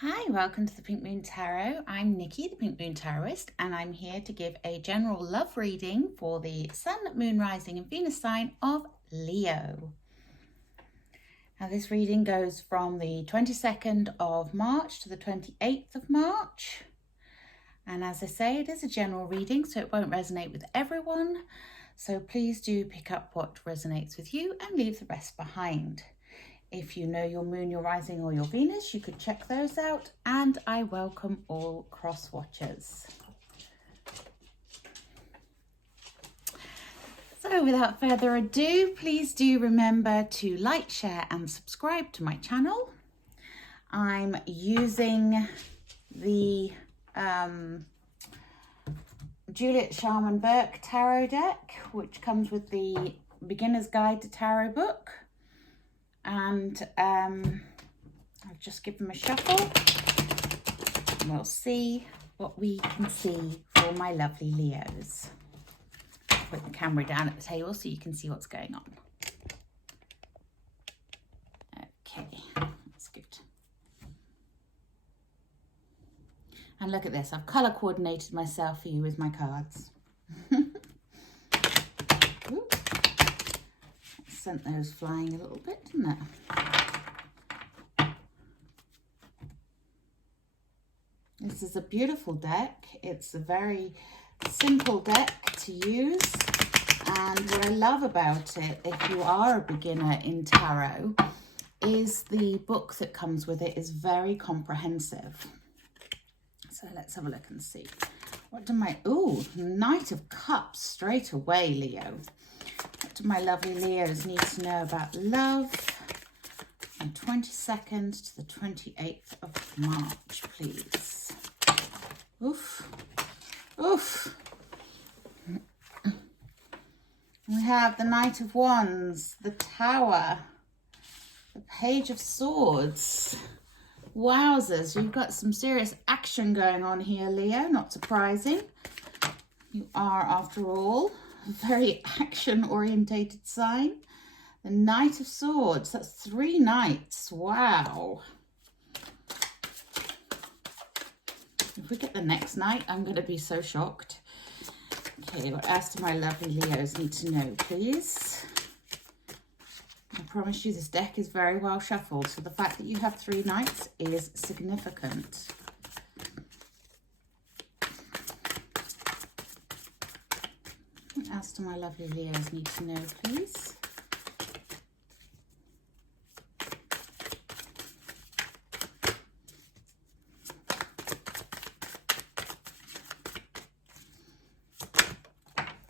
Hi, welcome to the Pink Moon Tarot. I'm Nikki, the Pink Moon Tarotist, and I'm here to give a general love reading for the Sun, Moon, Rising and Venus sign of Leo. Now this reading goes from the 22nd of March to the 28th of March. And as I say, it is a general reading, so it won't resonate with everyone. So please do pick up what resonates with you and leave the rest behind. If you know your moon, your rising or your Venus, you could check those out, and I welcome all cross watchers. So without further ado, please do remember to like, share and subscribe to my channel. I'm using the Juliet Sharman Burke Tarot deck, which comes with the Beginner's Guide to Tarot book. And I'll just give them a shuffle and we'll see what we can see for my lovely Leos. Put the camera down at the table so you can see what's going on. Okay, that's good. And look at this, I've colour coordinated myself for you with my cards. Sent those flying a little bit, didn't it? This is a beautiful deck. It's a very simple deck to use, and what I love about it, if you are a beginner in tarot, is the book that comes with it is very comprehensive. So let's have a look and see. What do my, Knight of Cups straight away, Leo. What do my lovely Leos need to know about love from 22nd to the 28th of March, please? Oof. Oof. We have the Knight of Wands, the Tower, the Page of Swords. Wowzers, you've got some serious action going on here, Leo. Not surprising. You are, after all, a very action-orientated sign. The Knight of Swords, that's 3 knights. Wow. If we get the next knight, I'm going to be so shocked. Okay, what else do my lovely Leos need to know, please? I promise you this deck is very well shuffled, so the fact that you have 3 knights is significant. What else do my lovely Leos need to know, please?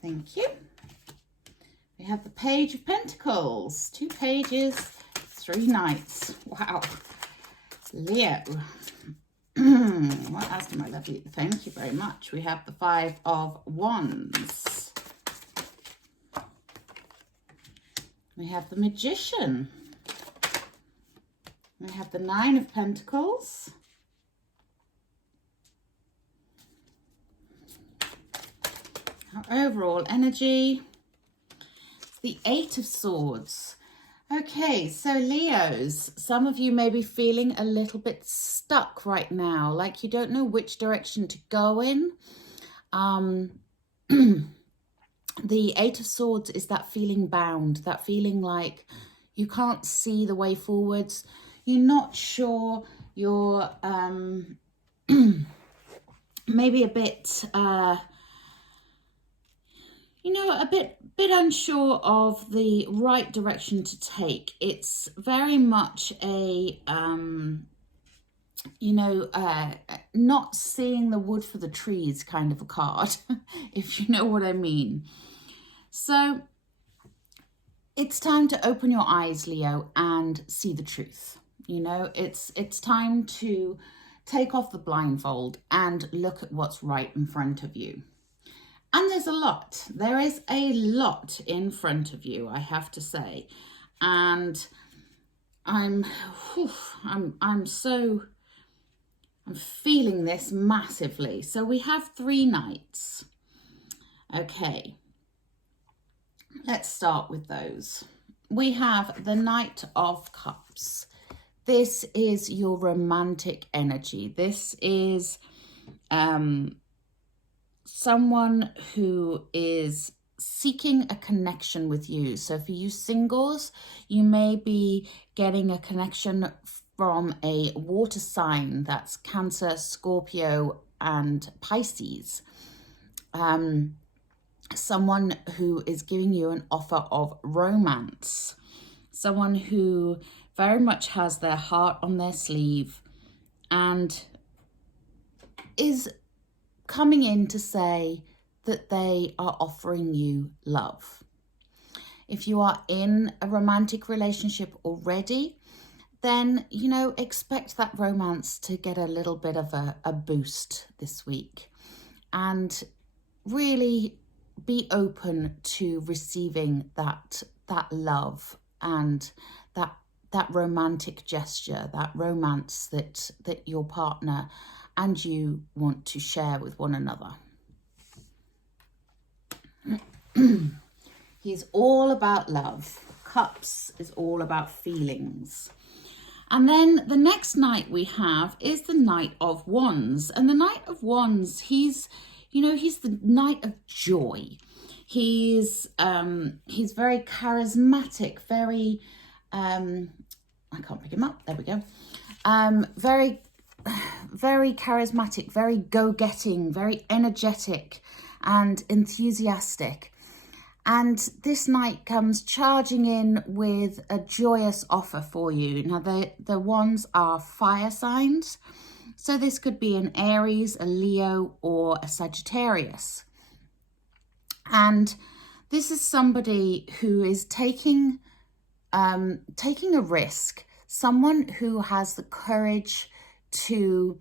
Thank you. We have the Page of Pentacles. 2 pages, 3 knights. Wow. Leo. What else do my lovely... Thank you very much. We have the 5 of Wands. We have the Magician. We have the 9 of Pentacles. Our overall energy. The 8 of Swords. Okay, so Leos, some of you may be feeling a little bit stuck right now, like you don't know which direction to go in. The 8 of Swords is that feeling bound, that feeling like you can't see the way forwards. You're not sure, you're maybe a bit... a bit unsure of the right direction to take. It's very much a, not seeing the wood for the trees kind of a card, if you know what I mean. So it's time to open your eyes, Leo, and see the truth. It's time to take off the blindfold and look at what's right in front of you. And there's a lot. There is a lot in front of you, I have to say. And I'm feeling this massively. So we have 3 knights. Okay. Let's start with those. We have the Knight of Cups. this is your romantic energy. This is someone who is seeking a connection with you. So for you singles, you may be getting a connection from a water sign. That's Cancer, Scorpio, and Pisces. Someone who is giving you an offer of romance. Someone who very much has their heart on their sleeve and is coming in to say that they are offering you love. If you are in a romantic relationship already, then, you know, expect that romance to get a little bit of a boost this week. And really be open to receiving that love and that romantic gesture, that romance that your partner and you want to share with one another. He's all about love. Cups is all about feelings. And then the next knight we have is the Knight of Wands. And the Knight of Wands, he's the Knight of Joy. He's very charismatic, very, I can't pick him up, there we go. Very charismatic, very go-getting, very energetic and enthusiastic. And this knight comes charging in with a joyous offer for you. Now, the wands are fire signs. So this could be an Aries, a Leo, or a Sagittarius. And this is somebody who is taking a risk. Someone who has the courage to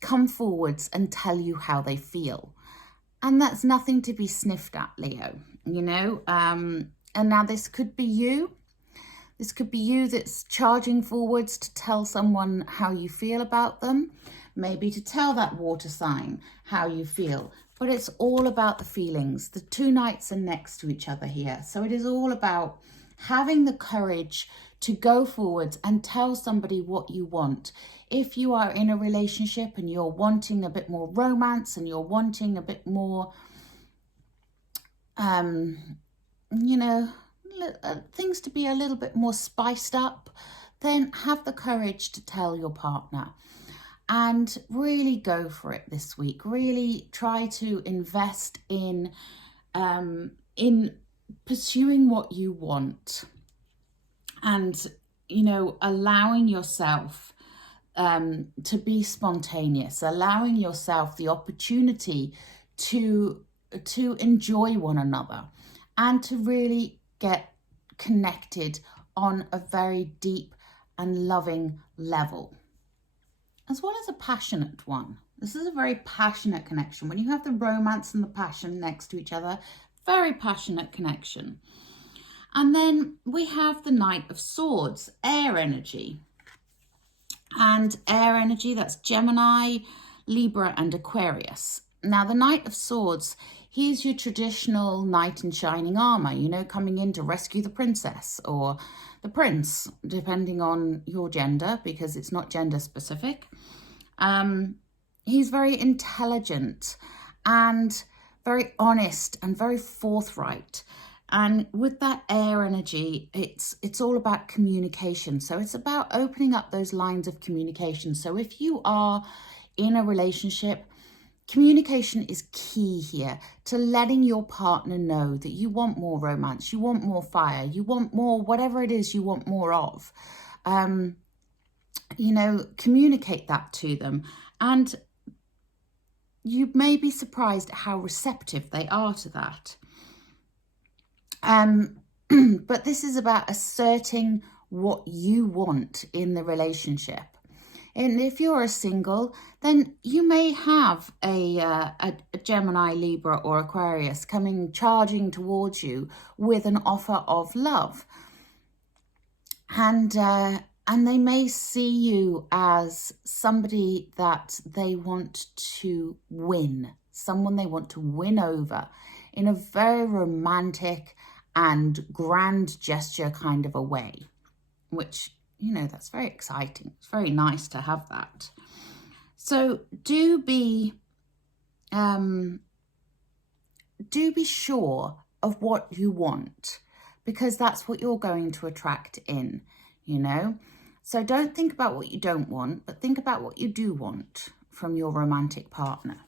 come forwards and tell you how they feel. And that's nothing to be sniffed at, Leo, you know. And now this could be you. This could be you that's charging forwards to tell someone how you feel about them. Maybe to tell that water sign how you feel. But it's all about the feelings. The two knights are next to each other here. So it is all about having the courage to go forwards and tell somebody what you want. If you are in a relationship and you're wanting a bit more romance and you're wanting a bit more, you know, things to be a little bit more spiced up, then have the courage to tell your partner and really go for it this week. Really try to invest in pursuing what you want and, you know, allowing yourself to be spontaneous, allowing yourself the opportunity to enjoy one another and to really get connected on a very deep and loving level, as well as a passionate one. This is a very passionate connection. When you have the romance and the passion next to each other, very passionate connection. And then we have the Knight of Swords, air energy. And air energy, that's Gemini, Libra, and Aquarius. Now, the Knight of Swords, he's your traditional knight in shining armor, you know, coming in to rescue the princess or the prince, depending on your gender, because it's not gender specific. He's very intelligent and very honest and very forthright. And with that air energy, it's all about communication. So it's about opening up those lines of communication. So if you are in a relationship, communication is key here to letting your partner know that you want more romance, you want more fire, you want more, whatever it is you want more of. You know, communicate that to them. And you may be surprised at how receptive they are to that. But this is about asserting what you want in the relationship. And if you're a single, then you may have a Gemini, Libra, or Aquarius coming charging towards you with an offer of love. And they may see you as somebody that they want to win, someone they want to win over in a very romantic and grand gesture kind of a way, which you know, that's very exciting. It's very nice to have that. So do be sure of what you want, because that's what you're going to attract in, you know. So don't think about what you don't want, but think about what you do want from your romantic partner.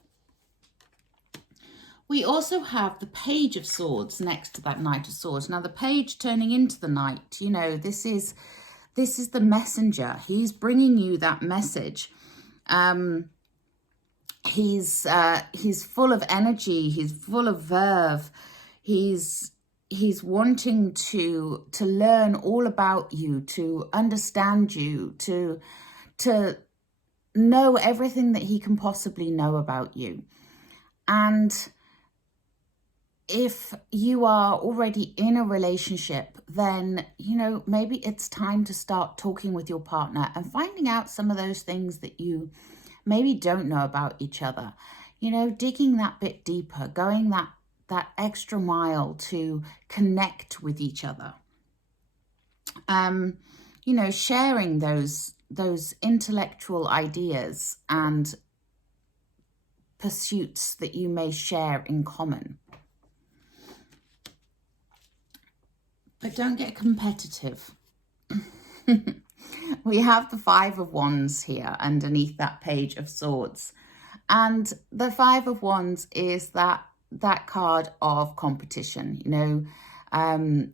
We also have the Page of Swords next to that Knight of Swords. Now the page turning into the Knight, you know, this is the messenger. He's bringing you that message. He's full of energy. He's full of verve. He's wanting to learn all about you, to understand you, to know everything that he can possibly know about you. And if you are already in a relationship, then, you know, maybe it's time to start talking with your partner and finding out some of those things that you maybe don't know about each other. You know, digging that bit deeper, going that extra mile to connect with each other. You know, sharing those intellectual ideas and pursuits that you may share in common. But don't get competitive. We have the Five of Wands here underneath that Page of Swords. And the Five of Wands is that card of competition, you know,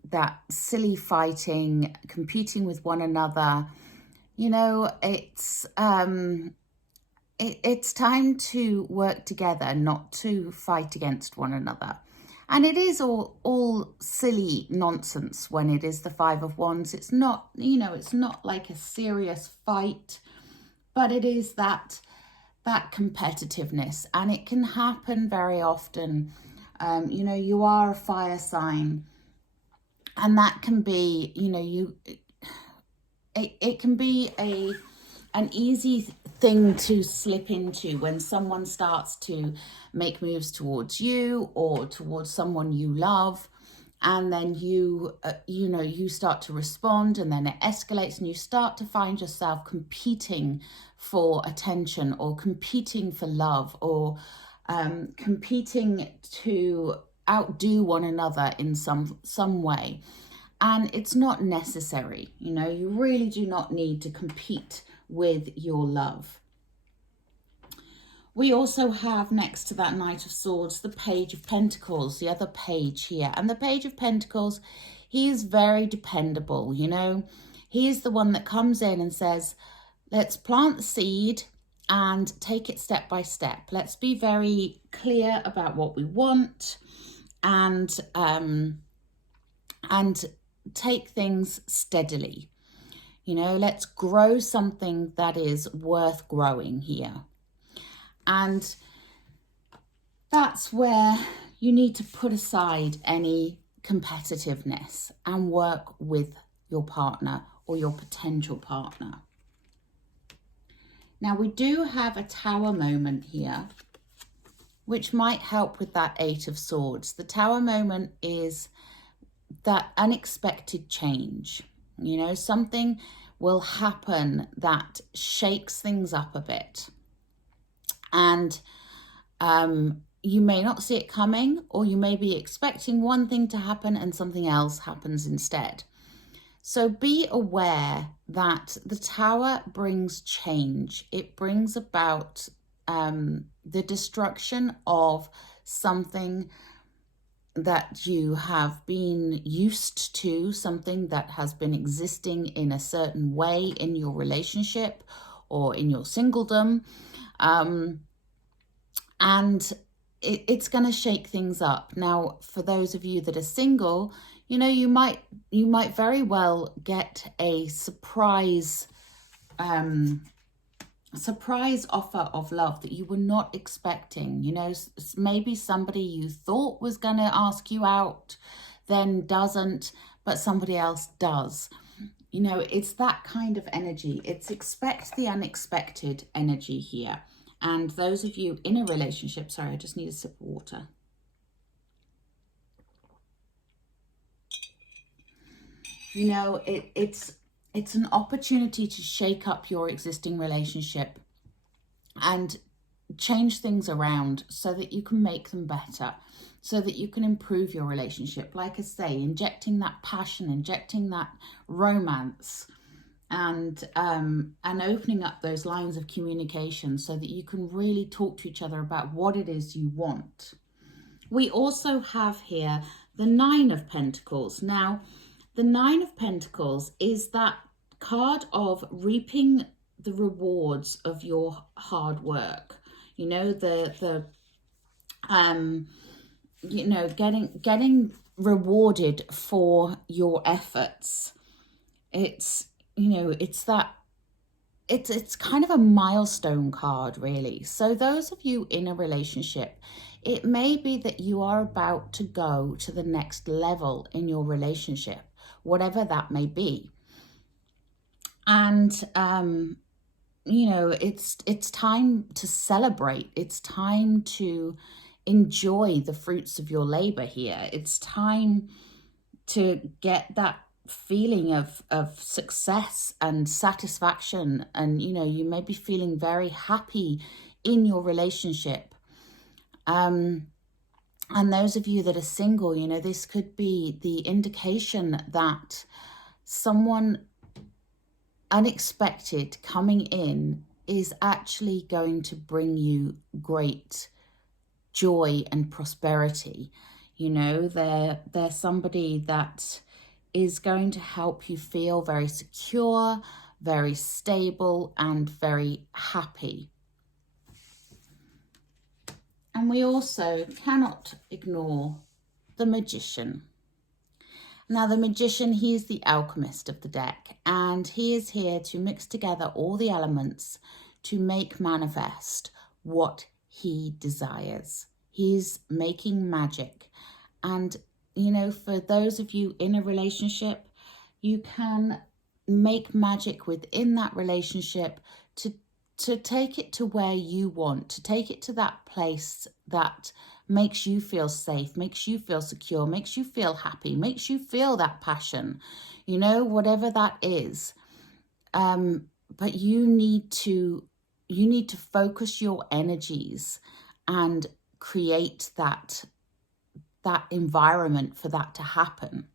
that silly fighting, competing with one another. You know, it's time to work together, not to fight against one another. And it is all silly nonsense when it is the Five of Wands. It's not, you know, it's not like a serious fight, but it is that competitiveness, and it can happen very often. You know, you are a fire sign, and that can be, you know, it can be an easy thing to slip into when someone starts to make moves towards you or towards someone you love, and then you know, you start to respond, and then it escalates, and you start to find yourself competing for attention, or competing for love, or competing to outdo one another in some way. And it's not necessary. You know, you really do not need to compete with your love. We also have next to that Knight of Swords the Page of Pentacles, the other page here. And the Page of Pentacles, he is very dependable, you know. He is the one that comes in and says, let's plant the seed and take it step by step. Let's be very clear about what we want, and take things steadily. You know, let's grow something that is worth growing here. And that's where you need to put aside any competitiveness and work with your partner or your potential partner. Now, we do have a Tower moment here, which might help with that Eight of Swords. The Tower moment is that unexpected change. You know, something will happen that shakes things up a bit. And you may not see it coming, or you may be expecting one thing to happen and something else happens instead. So be aware that the Tower brings change. It brings about the destruction of something that you have been used to, something that has been existing in a certain way in your relationship or in your singledom. And it's going to shake things up. Now, for those of you that are single, you know, you might very well get a surprise offer of love that you were not expecting. You know, maybe somebody you thought was going to ask you out then doesn't, but somebody else does. You know, it's that kind of energy. It's expect the unexpected energy here. And those of you in a relationship, sorry, I just need a sip of water. You know, it's It's an opportunity to shake up your existing relationship and change things around so that you can make them better, so that you can improve your relationship. Like I say, injecting that passion, injecting that romance, and opening up those lines of communication so that you can really talk to each other about what it is you want. We also have here the Nine of Pentacles. Now, the Nine of Pentacles is that card of reaping the rewards of your hard work. You know, you know, getting rewarded for your efforts. It's, you know, it's that, it's kind of a milestone card, really. So those of you in a relationship, it may be that you are about to go to the next level in your relationship, whatever that may be. And, you know, it's time to celebrate. It's time to enjoy the fruits of your labor here. It's time to get that feeling of success and satisfaction. And, you know, you may be feeling very happy in your relationship. And those of you that are single, you know, this could be the indication that someone unexpected coming in is actually going to bring you great joy and prosperity. You know, they're somebody that is going to help you feel very secure, very stable, and very happy. And we also cannot ignore the Magician. Now, the Magician, he is the alchemist of the deck, and he is here to mix together all the elements to make manifest what he desires. He's making magic. And, you know, for those of you in a relationship, you can make magic within that relationship to take it to where you want, to take it to that place that makes you feel safe, makes you feel secure, makes you feel happy, makes you feel that passion, you know, whatever that is. But you need to focus your energies and create that environment for that to happen.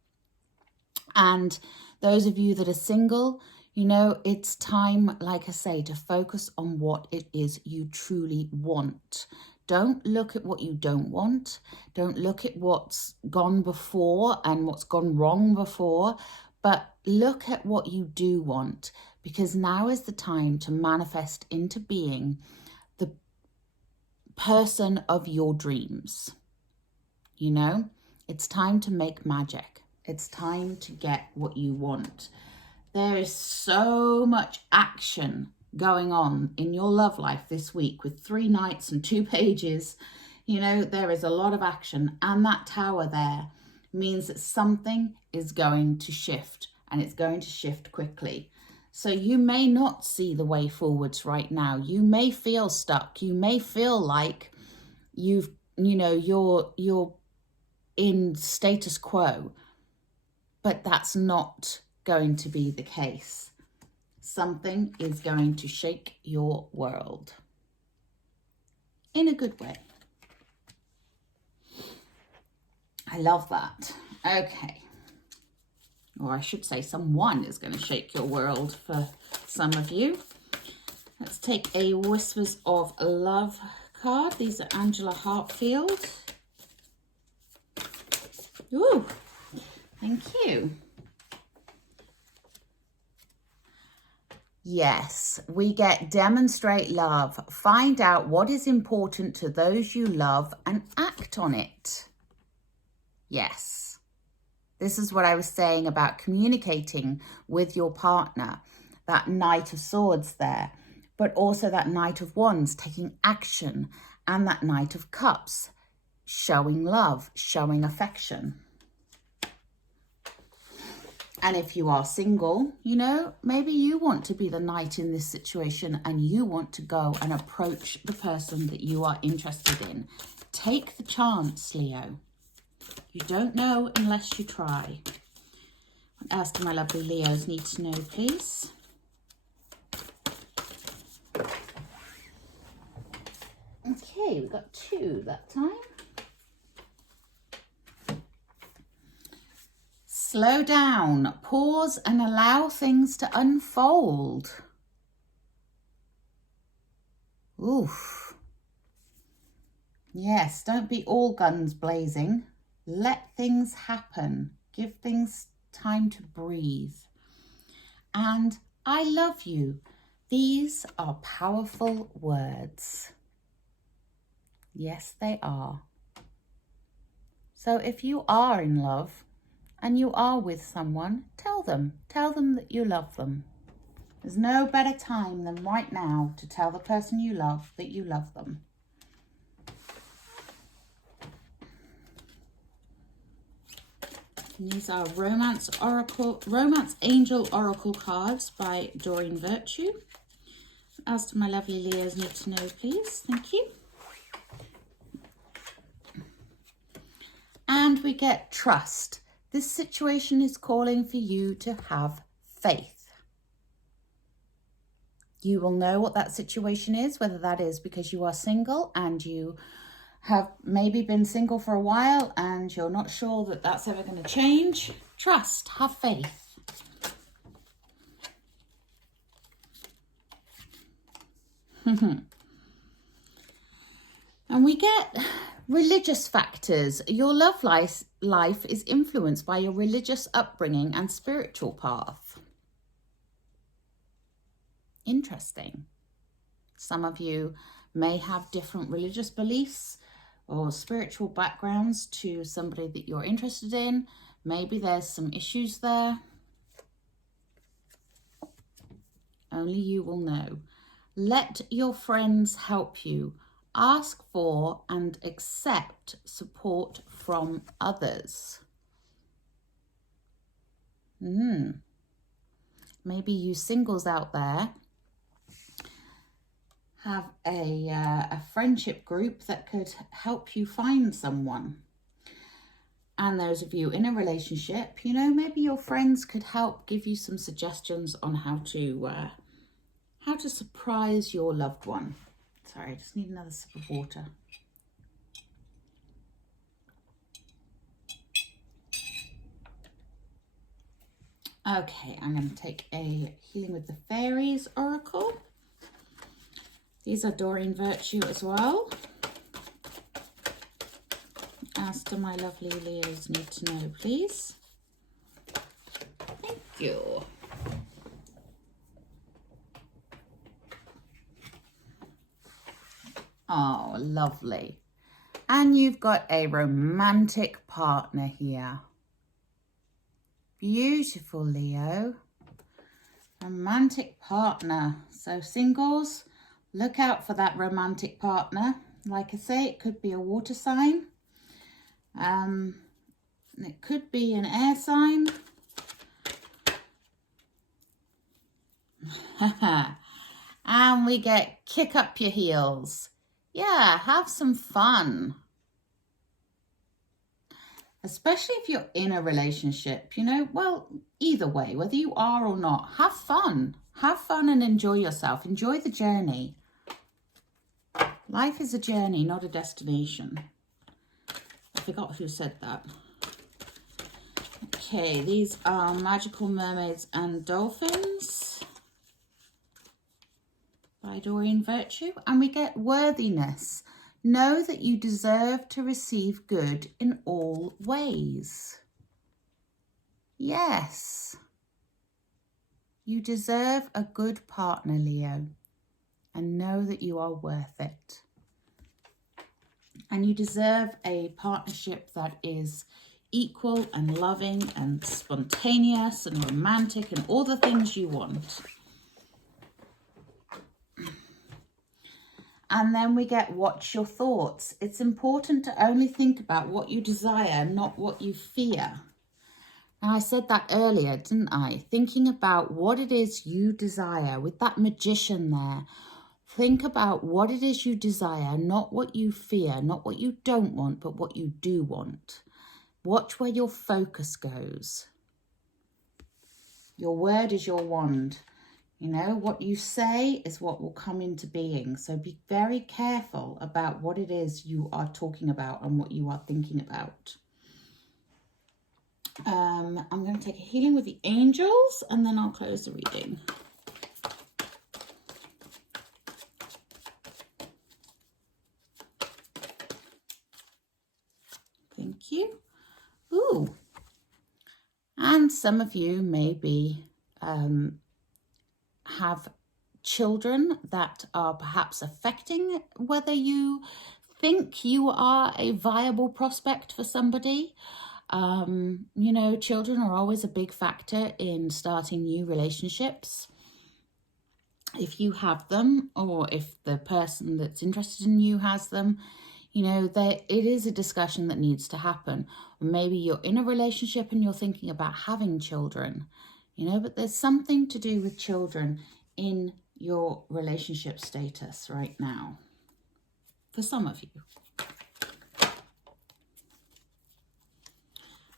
And those of you that are single, you know, it's time, like I say, to focus on what it is you truly want. Don't look at what you don't want. Don't look at what's gone before and what's gone wrong before, but look at what you do want, because now is the time to manifest into being the person of your dreams. You know, it's time to make magic. It's time to get what you want. There is so much action going on in your love life this week with 3 knights and 2 pages. You know, there is a lot of action, and that tower there means that something is going to shift, and it's going to shift quickly. So you may not see the way forwards right now. You may feel stuck. You may feel like you're in status quo, but that's not going to be the case. Something is going to shake your world in a good way. I love that. Okay. Or I should say someone is going to shake your world for some of you. Let's take a Whispers of Love card. These are Angela Hartfield. Ooh, thank you. Yes, we get demonstrate love. Find out what is important to those you love and act on it. Yes. This is what I was saying about communicating with your partner. That Knight of Swords there, but also that Knight of Wands, taking action, and that Knight of Cups, showing love, showing affection. And if you are single, you know, maybe you want to be the knight in this situation and you want to go and approach the person that you are interested in. Take the chance, Leo. You don't know unless you try. What else do my lovely Leos need to know, please? Okay, we got 2 that time. Slow down, pause and allow things to unfold. Oof. Yes, don't be all guns blazing. Let things happen. Give things time to breathe. And I love you. These are powerful words. Yes, they are. So if you are in love and you are with someone, tell them that you love them. There's no better time than right now to tell the person you love that you love them. And these are Romance Angel Oracle cards by Doreen Virtue. What else do my lovely Leos need to know, please? Thank you. And we get trust. This situation is calling for you to have faith. You will know what that situation is, whether that is because you are single and you have maybe been single for a while and you're not sure that that's ever going to change. Trust, have faith. And we get religious factors. Your love life is influenced by your religious upbringing and spiritual path. Interesting. Some of you may have different religious beliefs or spiritual backgrounds to somebody that you're interested in. Maybe there's some issues there. Only you will know. Let your friends help you. Ask for and accept support from others. Maybe you singles out there have a friendship group that could help you find someone. And those of you in a relationship, you know, maybe your friends could help give you some suggestions on how to surprise your loved one. Sorry, I just need another sip of water. Okay, I'm going to take a Healing with the Fairies Oracle. These are Doreen Virtue as well. As to my lovely Leos need to know, please. Thank you. Oh, lovely. And you've got a romantic partner here. Beautiful, Leo. Romantic partner. So singles, look out for that romantic partner. Like I say, it could be a water sign. It could be an air sign. And we get kick up your heels. Yeah, have some fun. Especially if you're in a relationship, you know, well, either way, whether you are or not, have fun. Have fun and enjoy yourself. Enjoy the journey. Life is a journey, not a destination. I forgot who said that. Okay, these are Magical Mermaids and Dolphins by Doreen Virtue. And we get worthiness. Know that you deserve to receive good in all ways. Yes. You deserve a good partner, Leo. And know that you are worth it. And you deserve a partnership that is equal and loving and spontaneous and romantic and all the things you want. And then we get watch your thoughts. It's important to only think about what you desire, not what you fear. And I said that earlier, didn't I? Thinking about what it is you desire with that magician there. Think about what it is you desire, not what you fear, not what you don't want, but what you do want. Watch where your focus goes. Your word is your wand. You know, what you say is what will come into being. So be very careful about what it is you are talking about and what you are thinking about. I'm going to take a healing with the angels and then I'll close the reading. Thank you. Ooh. And some of you maybe have children that are perhaps affecting whether you think you are a viable prospect for somebody. You know, children are always a big factor in starting new relationships. If you have them, or if the person that's interested in you has them, you know, it is a discussion that needs to happen. Or maybe you're in a relationship and you're thinking about having children, you know, but there's something to do with children in your relationship status right now, for some of you.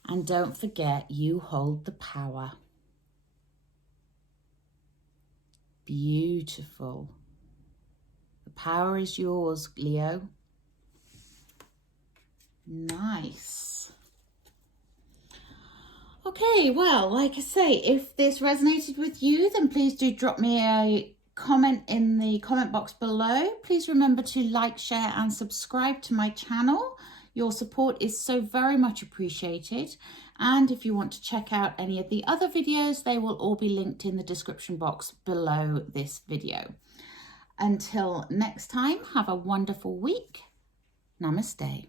And don't forget, you hold the power. Beautiful. The power is yours, Leo. Nice. Okay, well, like I say, if this resonated with you, then please do drop me a comment in the comment box below. Please remember to like, share, and subscribe to my channel. Your support is so very much appreciated. And if you want to check out any of the other videos, they will all be linked in the description box below this video. Until next time, have a wonderful week. Namaste.